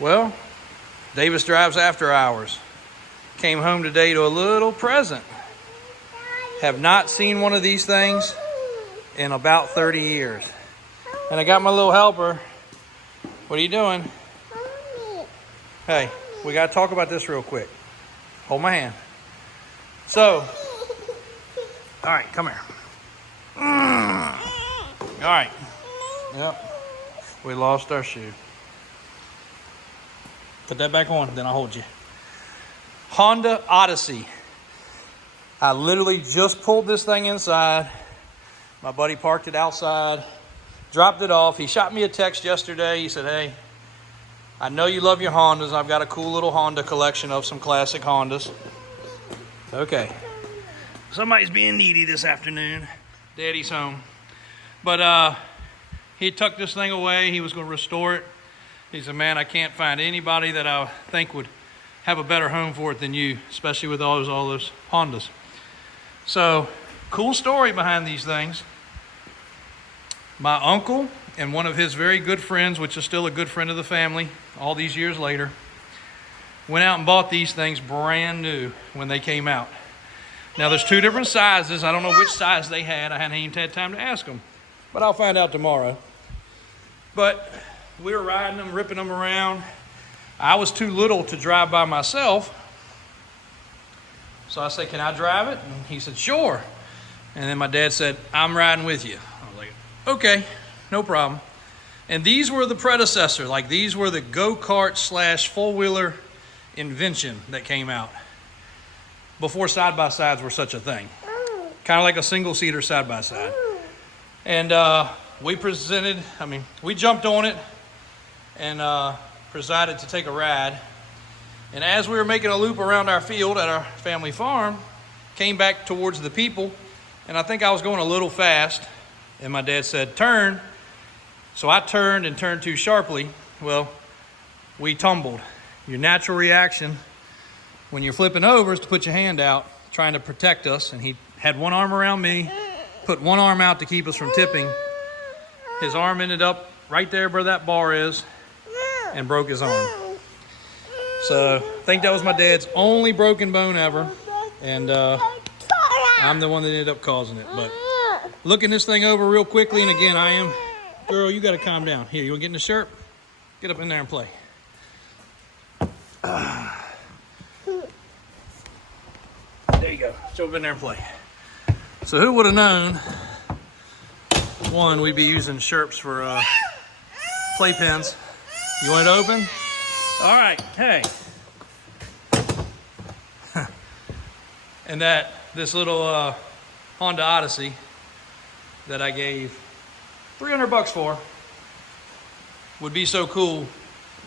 Well, Davis drives after hours. Came home today to a little present. Have not seen one of these things in about 30 years. And I got my little helper. What are you doing? Hey, we got to talk about this real quick. Hold my hand. So, all right, come here. All right. Yep. We lost our shoe. Put that back on, then I'll hold you. Honda Odyssey. I literally just pulled this thing inside. My buddy parked it outside, dropped it off. He shot me a text yesterday. He said, hey, I know you love your Hondas. I've got a cool little Honda collection of some classic Hondas. Okay. Somebody's being needy this afternoon. Daddy's home. But he tucked this thing away. He was going to restore it. He said, man, I can't find anybody that I think would have a better home for it than you, especially with all those Hondas. So, cool story behind these things. My uncle and one of his very good friends, which is still a good friend of the family, all these years later, went out and bought these things brand new when they came out. Now, there's two different sizes. I don't know which size they had. I hadn't even had time to ask them, but I'll find out tomorrow. But we were riding them, ripping them around. I was too little to drive by myself. So I said, can I drive it? And he said, sure. And then my dad said, I'm riding with you. I was like, okay, no problem. And these were the predecessor. Like, these were the go-kart / four-wheeler invention that came out before side-by-sides were such a thing. Kind of like a single-seater side-by-side. And we jumped on it and decided to take a ride. And as we were making a loop around our field at our family farm, came back towards the people, and I think I was going a little fast, and my dad said, turn. So I turned and turned too sharply. Well, we tumbled. Your natural reaction when you're flipping over is to put your hand out, trying to protect us, and he had one arm around me, put one arm out to keep us from tipping. His arm ended up right there where that bar is, and broke his arm. So I think that was my dad's only broken bone ever, and I'm the one that ended up causing it. But looking this thing over real quickly, and again, girl, you got to calm down. Here, you want to get in the shirt? Get up in there and play. There you go. Jump in there and play. So who would have known, one, we'd be using Sherps for playpens. You want it open? All right, hey. And this little Honda Odyssey that I gave $300 for would be so cool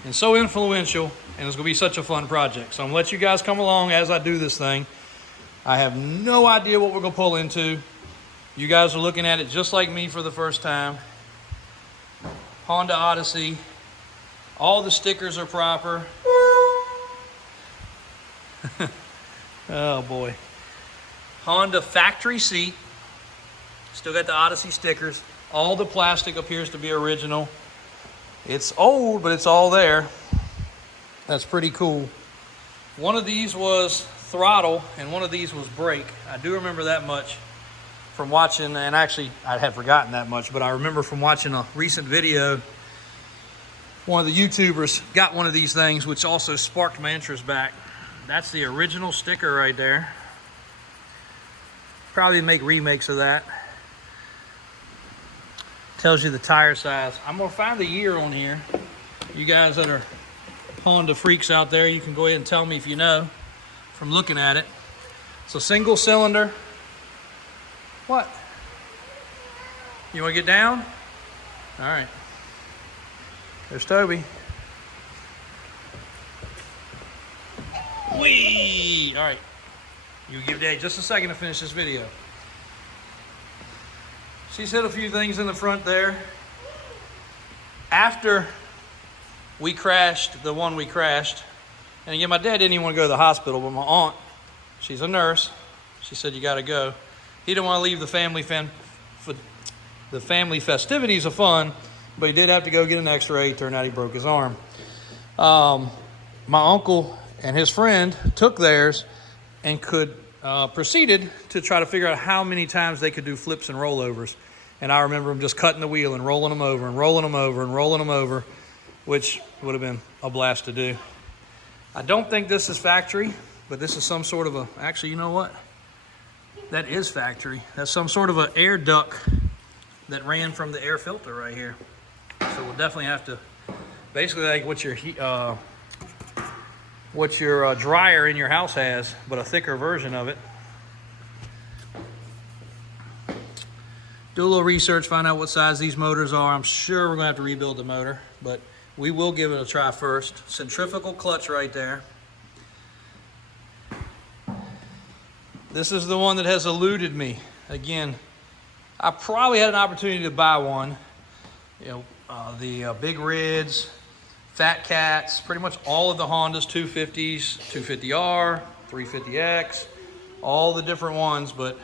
and so influential, and it's gonna be such a fun project. So I'm gonna let you guys come along as I do this thing. I have no idea what we're gonna pull into. You guys are looking at it just like me for the first time. Honda Odyssey. All the stickers are proper. Oh boy. Honda factory seat. Still got the Odyssey stickers. All the plastic appears to be original. It's old, but it's all there. That's pretty cool. One of these was throttle and one of these was brake. I do remember that much from watching, and actually I had forgotten that much, but I remember from watching a recent video. One of the YouTubers got one of these things, which also sparked my interest back. That's the original sticker right there. Probably make remakes of that. Tells you the tire size. I'm gonna find the year on here. You guys that are Honda freaks out there, you can go ahead and tell me if you know from looking at it. It's a single cylinder. What? You wanna get down? All right. There's Toby. Whee! All right. You give Dad just a second to finish this video. She's hit a few things in the front there. After we crashed, the one we crashed, and again, my dad didn't even want to go to the hospital, but my aunt, she's a nurse, she said, you got to go. He didn't want to leave the family festivities of fun, but he did have to go get an x-ray. Turned out he broke his arm. My uncle and his friend took theirs and proceeded to try to figure out how many times they could do flips and rollovers. And I remember them just cutting the wheel and rolling them over and rolling them over and rolling them over, which would have been a blast to do. I don't think this is factory, but this is some sort of actually, you know what? That is factory. That's some sort of an air duct that ran from the air filter right here. So we'll definitely have to, basically like what your dryer in your house has, but a thicker version of it. Do a little research, find out what size these motors are. I'm sure we're gonna have to rebuild the motor, but we will give it a try first. Centrifugal clutch right there. This is the one that has eluded me. Again, I probably had an opportunity to buy one. You know, the Big Reds, Fat Cats, pretty much all of the Hondas, 250s, 250R, 350X, all the different ones, but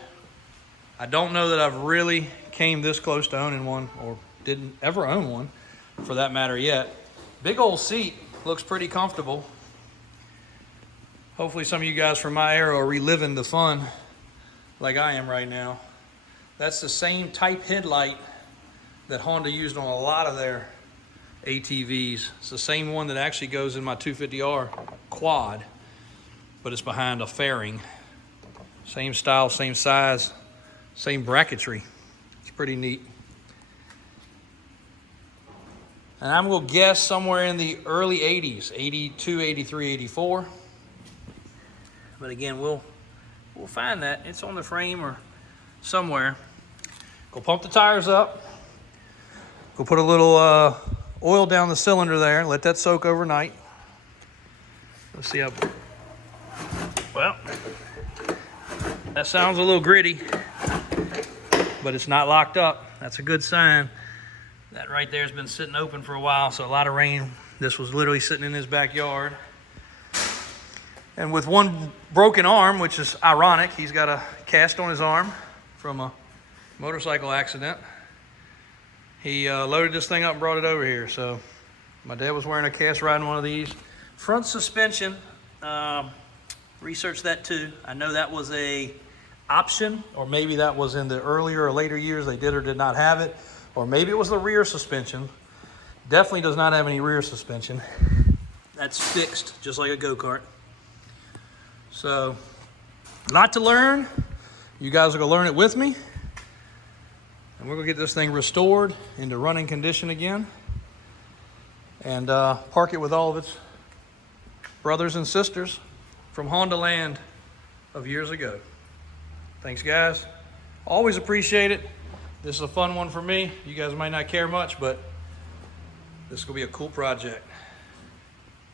I don't know that I've really came this close to owning one, or didn't ever own one for that matter yet. Big old seat, looks pretty comfortable. Hopefully some of you guys from my era are reliving the fun like I am right now. That's the same type headlight that Honda used on a lot of their ATVs. It's the same one that actually goes in my 250R quad, but it's behind a fairing. Same style, same size, same bracketry. It's pretty neat. And I'm gonna guess somewhere in the early 80s, 82, 83, 84. But again, we'll find that. It's on the frame or somewhere. Go pump the tires up. Go put a little oil down the cylinder there. Let that soak overnight. Let's see how, well, that sounds a little gritty, but it's not locked up. That's a good sign. That right there has been sitting open for a while, so a lot of rain. This was literally sitting in his backyard. And with one broken arm, which is ironic, he's got a cast on his arm from a motorcycle accident. He loaded this thing up and brought it over here. So my dad was wearing a cast riding one of these. Front suspension, researched that too. I know that was a option, or maybe that was in the earlier or later years they did or did not have it. Or maybe it was the rear suspension. Definitely does not have any rear suspension. That's fixed, just like a go-kart. So, a lot to learn. You guys are gonna learn it with me. And we're gonna get this thing restored into running condition again. And park it with all of its brothers and sisters from Honda land of years ago. Thanks, guys. Always appreciate it. This is a fun one for me. You guys might not care much, but this is gonna be a cool project.